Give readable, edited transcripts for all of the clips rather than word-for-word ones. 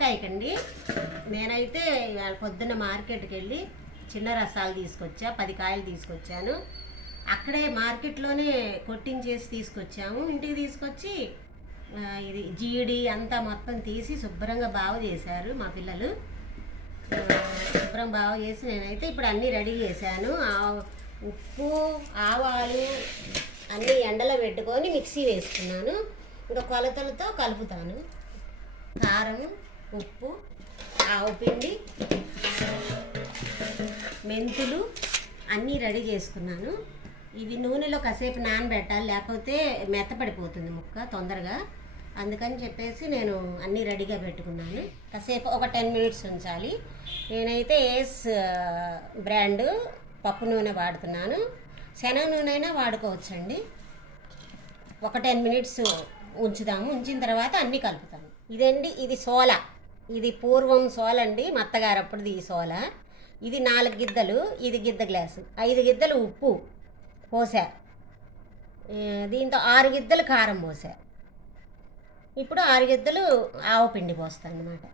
ఆవకాయకండి. నేనైతే ఇవాళ పొద్దున్న మార్కెట్కి వెళ్ళి చిన్న రసాలు తీసుకొచ్చా, 10 కాయలు తీసుకొచ్చాను. అక్కడే మార్కెట్లోనే కొట్టించేసి తీసుకొచ్చాము. ఇంటికి తీసుకొచ్చి ఇది జీడి అంతా మొత్తం తీసి శుభ్రంగా బాగు చేశారు మా పిల్లలు. శుభ్రం బాగు చేసి నేనైతే ఇప్పుడు అన్నీ రెడీ చేశాను. ఉప్పు, ఆవాలు అన్నీ ఎండలో పెట్టుకొని మిక్సీ వేసుకున్నాను. ఇంకా కొలతలతో కలుపుతాను. కారం, ఉప్పు, ఆవపిండి, మెంతులు అన్నీ రెడీ చేసుకున్నాను. ఇవి నూనెలో కాసేపు నానబెట్టాలి, లేకపోతే మెత్తపడిపోతుంది ముక్క తొందరగా. అందుకని చెప్పేసి నేను అన్నీ రెడీగా పెట్టుకున్నాను. కాసేపు ఒక 10 మినిట్స్ ఉంచాలి. నేనైతే ఏస్ బ్రాండ్ పప్పు నూనె వాడుతున్నాను. శనగ నూనె అయినా వాడుకోవచ్చండి. ఒక 10 మినిట్స్ ఉంచుదాము. ఉంచిన తర్వాత అన్నీ కలుపుతాను. ఇదండి, ఇది సోల. ఇది పూర్వం సోల అండి, మా అత్తగారు అప్పుడుది ఈ సోల. ఇది 4 గిద్దలు, ఇది గిద్ద గ్లాసు. 5 గిద్దలు ఉప్పు పోసా. దీంతో 6 గిద్దలు కారం పోసా. ఇప్పుడు 6 గిద్దలు ఆవపిండి పోస్తాను అన్నమాట.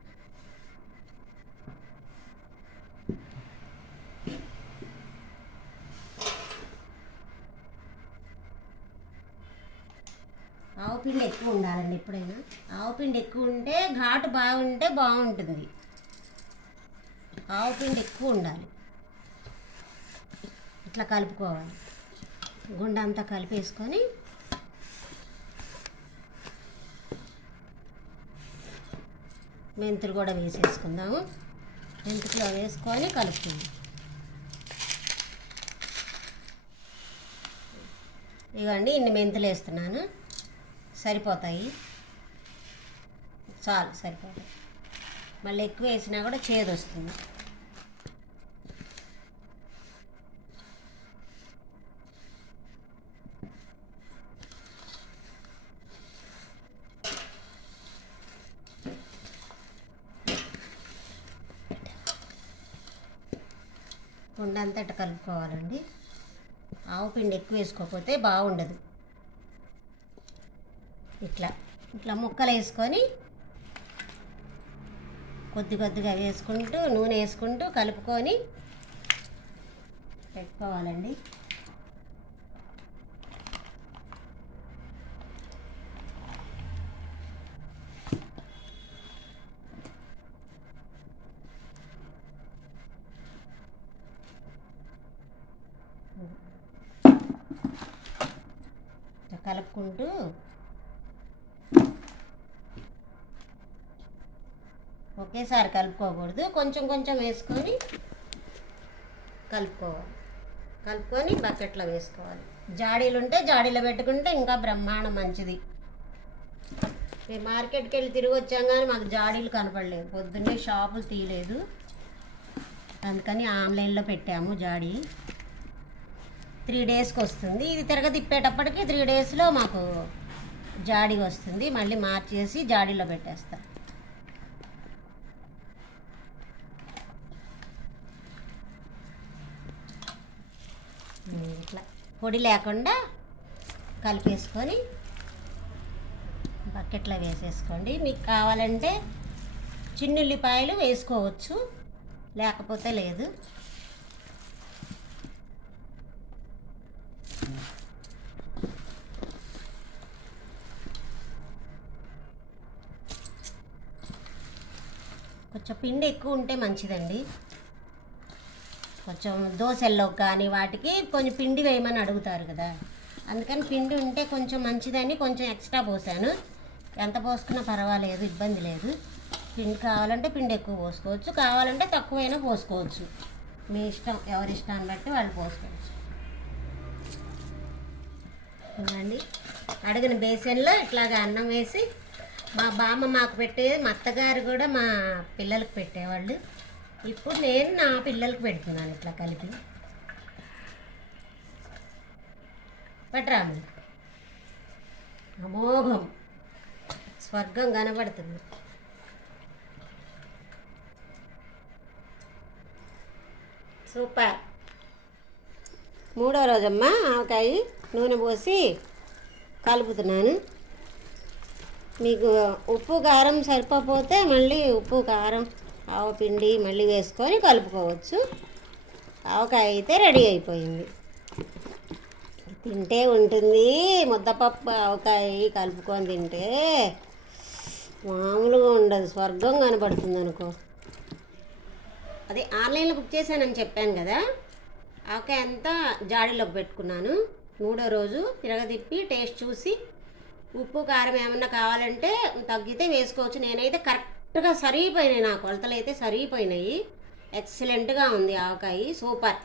ఆవపిండి ఎక్కువ ఉండాలండి ఎప్పుడైనా. ఆవపిండి ఎక్కువ ఉంటే ఘాటు బాగుంటే బాగుంటుంది. ఆవపిండి ఎక్కువ ఉండాలి. ఇట్లా కలుపుకోవాలి. గుండ అంతా కలిపేసుకొని మెంతులు కూడా వేసేసుకుందాము. మెంతులో వేసుకొని కలుపుకుందాం. ఇవ్వండి, ఇన్ని మెంతులు వేస్తున్నాను. సరిపోతాయి, చాలు సరిపోతాయి. మళ్ళీ ఎక్కువ వేసినా కూడా చేదు వస్తుంది. గుండంతట కలుపుకోవాలండి. ఆవపిండి ఎక్కువ వేసుకోకపోతే బాగుండదు. ఇట్లా ఇట్లా ముక్కలు వేసుకొని కొద్ది కొద్దిగా వేసుకుంటూ నూనె వేసుకుంటూ కలుపుకొని పెట్టుకోవాలండి. కలుపుకుంటూ ఒకేసారి కలుపుకోకూడదు, కొంచెం కొంచెం వేసుకొని కలుపుకోవాలి. కలుపుకొని బకెట్లో వేసుకోవాలి. జాడీలు ఉంటే జాడీలో పెట్టుకుంటే ఇంకా బ్రహ్మాండం మంచిది. మేము మార్కెట్కి వెళ్ళి తిరిగి వచ్చాం కానీ మాకు జాడీలు కనపడలేదు. పొద్దున్నే షాపులు తీయలేదు, అందుకని ఆన్లైన్లో పెట్టాము జాడీ. 3 డేస్కి వస్తుంది. ఇది తిరగ తిప్పేటప్పటికి 3 డేస్లో మాకు జాడీ వస్తుంది. మళ్ళీ మార్చేసి జాడీలో పెట్టేస్తాం. ఇట్లా పొడి లేకుండా కలిపేసుకొని బకెట్లో వేసేసుకోండి. మీకు కావాలంటే చిన్నుల్లిపాయలు వేసుకోవచ్చు, లేకపోతే లేదు. కొంచెం పిండి ఎక్కువ ఉంటే మంచిదండి. కొంచెం దోశల్లో కానీ వాటికి కొంచెం పిండి వేయమని అడుగుతారు కదా, అందుకని పిండి ఉంటే కొంచెం మంచిదని కొంచెం ఎక్స్ట్రా పోసాను. ఎంత పోసుకున్నా పర్వాలేదు, ఇబ్బంది లేదు. పిండి కావాలంటే పిండి ఎక్కువ పోసుకోవచ్చు, కావాలంటే తక్కువైనా పోసుకోవచ్చు. మీ ఇష్టం, ఎవరి ఇష్టాన్ని బట్టి వాళ్ళు పోసుకోవచ్చు. చూడండి, అడిగిన బేసన్లో ఇట్లాగా అన్నం వేసి మా బామ్మ మాకు పెట్టేది, మా అత్తగారు కూడా మా పిల్లలకు పెట్టేవాళ్ళు. ఇప్పుడు నేను నా పిల్లలకు పెడుతున్నాను ఇట్లా కలిపి. పట్రాము అమోఘం, స్వర్గం కనబడుతుంది. సూపర్. 3వ రోజమ్మా ఆవకాయ నూనె పోసి కలుపుతున్నాను. మీకు ఉప్పు కారం సరిపోతే మళ్ళీ ఉప్పు కారం ఆవపిండి మళ్ళీ వేసుకొని కలుపుకోవచ్చు. ఆవకాయ అయితే రెడీ అయిపోయింది. తింటే ఉంటుంది ముద్దపప్పు ఆవకాయ కలుపుకొని తింటే మామూలుగా ఉండదు, స్వర్గం కనపడుతుంది అనుకో. అదే ఆన్లైన్లో బుక్ చేశానని చెప్పాను కదా, ఆవకాయ అంతా జాడీలోకి పెట్టుకున్నాను. 3వ రోజు తిరగదిప్పి టేస్ట్ చూసి ఉప్పు కారం ఏమన్నా కావాలంటే తగ్గితే వేసుకోవచ్చు. నేనైతే కరెక్ట్గా సరిపోయినాయి, నా కొలతలు అయితే సరిపోయినాయి. ఎక్సలెంట్గా ఉంది ఆవకాయ, సూపర్.